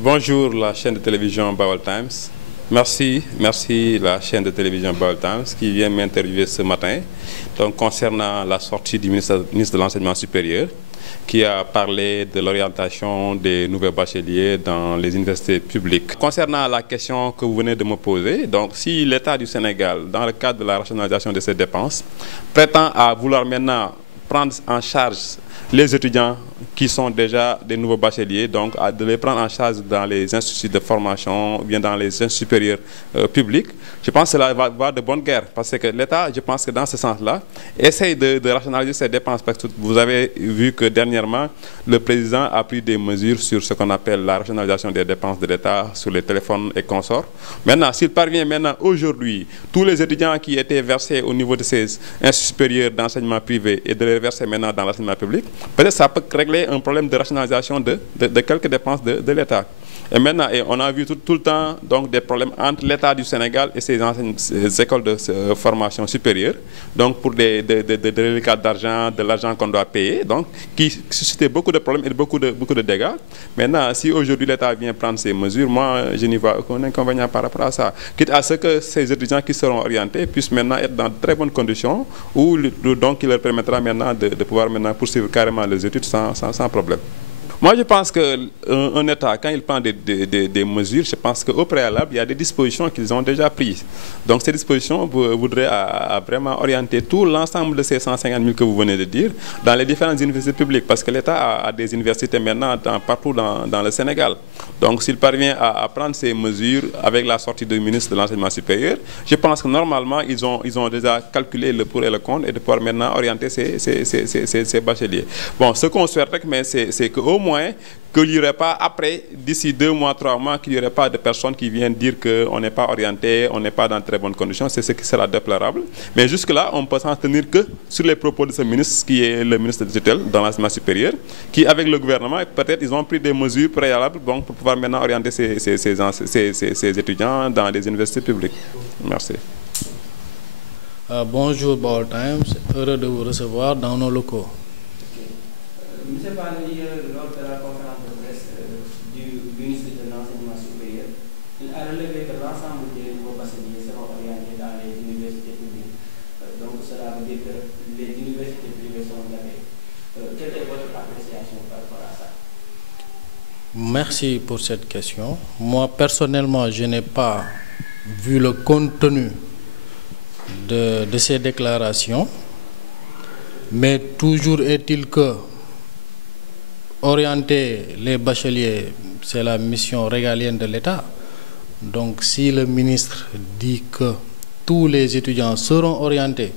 Bonjour la chaîne de télévision Baol Times. Merci la chaîne de télévision Baol Times qui vient m'interviewer ce matin donc, concernant la sortie du ministre de l'Enseignement supérieur qui a parlé de l'orientation des nouveaux bacheliers dans les universités publiques. Concernant la question que vous venez de me poser, donc si l'État du Sénégal, dans le cadre de la rationalisation de ses dépenses, prétend à vouloir maintenant prendre en charge les étudiants qui sont déjà des nouveaux bacheliers, donc de les prendre en charge dans les instituts de formation ou bien dans les instituts supérieurs publics, je pense que cela va de bonne guerre parce que l'État, je pense que dans ce sens-là, essaye de rationaliser ses dépenses parce que vous avez vu que dernièrement, le président a pris des mesures sur ce qu'on appelle la rationalisation des dépenses de l'État sur les téléphones et consorts. Maintenant, s'il parvient maintenant aujourd'hui, tous les étudiants qui étaient versés au niveau de ces instituts supérieurs d'enseignement privé et de les verser maintenant dans l'enseignement public, peut-être ça peut régler un problème de rationalisation de quelques dépenses de l'État. Et maintenant, on a vu tout le temps donc, des problèmes entre l'État du Sénégal et ces écoles de formation supérieure, donc pour des reliquats d'argent, de l'argent qu'on doit payer, donc qui suscitait beaucoup de problèmes et beaucoup de dégâts. Maintenant, si aujourd'hui l'État vient prendre ces mesures, moi, je n'y vois aucun inconvénient par rapport à ça. Quitte à ce que ces étudiants qui seront orientés puissent maintenant être dans de très bonnes conditions, où donc il leur permettra maintenant de pouvoir maintenant poursuivre carrément les études sans problème. Moi, je pense qu'un État, quand il prend des mesures, je pense qu'au préalable, il y a des dispositions qu'ils ont déjà prises. Donc, ces dispositions voudraient vraiment orienter tout l'ensemble de ces 150 000 que vous venez de dire dans les différentes universités publiques, parce que l'État a des universités maintenant partout dans le Sénégal. Donc, s'il parvient à prendre ces mesures avec la sortie du ministre de l'Enseignement supérieur, je pense que normalement, ils ont déjà calculé le pour et le contre et de pouvoir maintenant orienter ces bacheliers. Bon, ce qu'on souhaite, c'est qu'au moins, qu'il n'y aurait pas, après, d'ici 2 mois, 3 mois, qu'il n'y aurait pas de personnes qui viennent dire qu'on n'est pas orienté, on n'est pas dans de très bonnes conditions. C'est ce qui sera déplorable. Mais jusque-là, on peut s'en tenir que sur les propos de ce ministre, qui est le ministre de tutelle dans l'enseignement supérieur, qui, avec le gouvernement, peut-être, ils ont pris des mesures préalables donc, pour pouvoir maintenant orienter ces étudiants dans les universités publiques. Merci. Bonjour, Baol Times. Heureux de vous recevoir dans nos locaux. Monsieur Baneli, lors de la conférence de presse du ministre de l'Enseignement supérieur, il a relevé que l'ensemble des nouveaux bacheliers seront orientés dans les universités publiques. Donc cela veut dire que les universités privées sont gâtées. Quelle est votre appréciation par rapport à ça? Merci pour cette question. Moi, personnellement, je n'ai pas vu le contenu de ces déclarations, mais toujours est-il que orienter les bacheliers, c'est la mission régalienne de l'État. Donc, si le ministre dit que tous les étudiants seront orientés,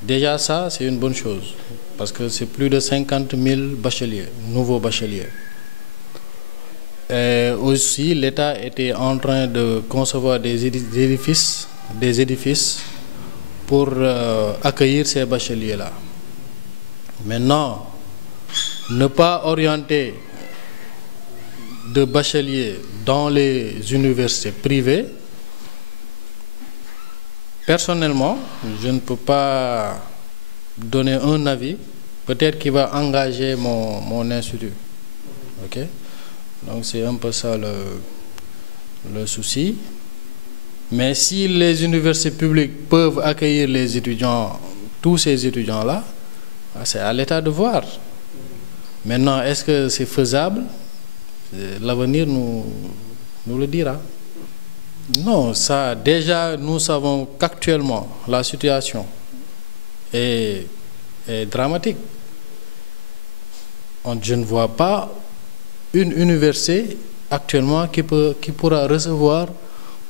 déjà ça, c'est une bonne chose, parce que c'est plus de 50 000 bacheliers, nouveaux bacheliers. Et aussi, l'État était en train de concevoir des édifices pour accueillir ces bacheliers-là. Maintenant, ne pas orienter de bacheliers dans les universités privées, personnellement, je ne peux pas donner un avis, peut-être qu'il va engager mon institut. Ok? Donc c'est un peu ça le souci. Mais si les universités publiques peuvent accueillir les étudiants, tous ces étudiants-là, c'est à l'État de voir. Maintenant, est-ce que c'est faisable? L'avenir nous le dira. Non, ça, déjà, nous savons qu'actuellement, la situation est dramatique. Je ne vois pas une université actuellement qui pourra recevoir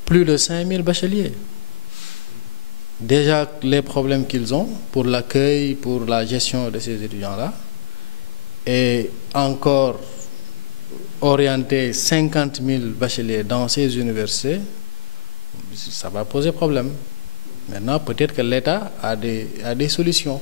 plus de 5 000 bacheliers. Déjà, les problèmes qu'ils ont pour l'accueil, pour la gestion de ces étudiants-là, et encore orienter 50 000 bacheliers dans ces universités, ça va poser problème. Maintenant, peut-être que l'État a des solutions.